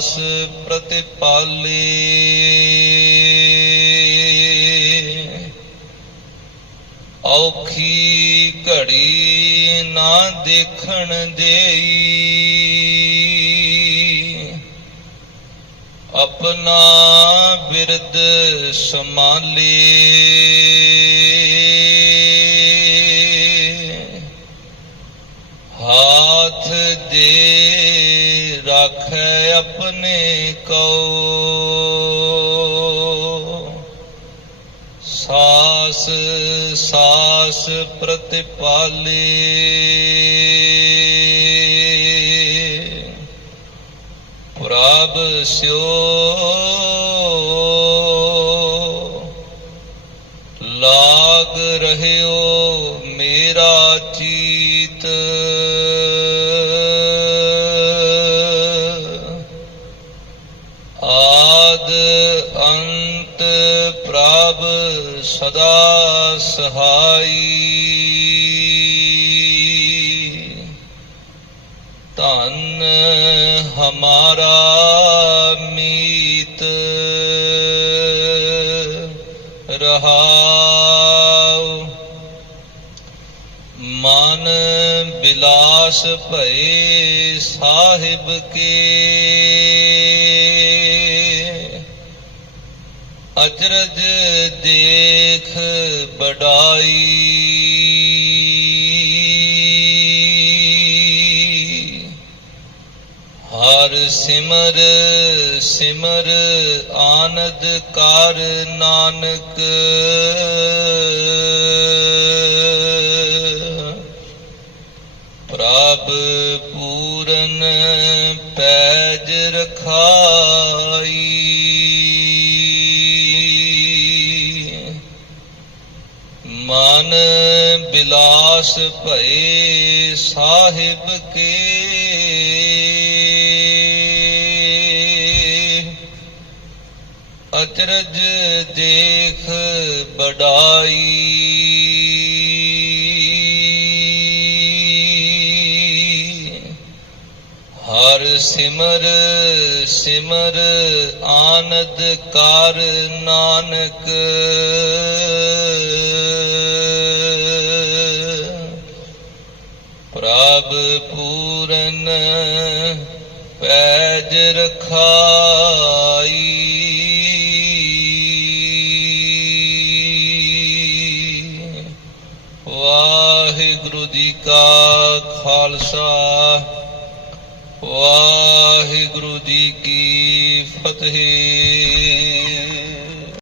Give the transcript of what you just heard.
ਸਾਸ ਪ੍ਰਤਿਪਾਲੇ। ਔਖੀ ਘੜੀ ਨਾ ਦੇਖਣ ਦੇਈ। ਆਪਣਾ ਬਿਰਦ ਸੰਭਾਲੇ। ਹਾਥ ਦੇ ਰਾਖੈ ਆਪਣੇ ਕੋ ਸਾਸ ਸਾਸ ਪ੍ਰਤਿਪਾਲੇ ਪ੍ਰਭ ਸਿਓ ਲਾਗ ਰਹਿਓ ਮੇਰਾ ਪ੍ਰਭ ਸਦਾ ਸਹਾਈ। ਧਨ ਹਮਾਰਾ ਮੀਤ ਰਹਾਉ। ਮਨ ਬਿਲਾਸ ਭਏ ਸਾਹਿਬ ਕੇ। ਅਚਰਜ ਦੇਖ ਬਡਾਈ ਹਰ ਸਿਮਰ ਸਿਮਰ ਆਨੰਦ ਕਰ ਨਾਨਕ। ਪ੍ਰਭ ਪੂਰਨ ਪੈਜ ਰਖਾਈ। ਮਨ ਬਿਲਾਸ ਭਏ ਸਾਹਿਬ ਕੇ। ਅਚਰਜ ਦੇਖ ਬੜਾਈ ਹਰ ਸਿਮਰ ਸਿਮਰ ਆਨੰਦ ਕਰ ਨਾਨਕ। ਪ੍ਰਭ ਪੂਰਨ ਪੈਜ ਰਖਾਈ। ਵਾਹਿਗੁਰੂ ਜੀ ਕਾ ਖਾਲਸਾ ਵਾਹਿਗੁਰੂ ਜੀ ਕੀ ਫਤਿਹ।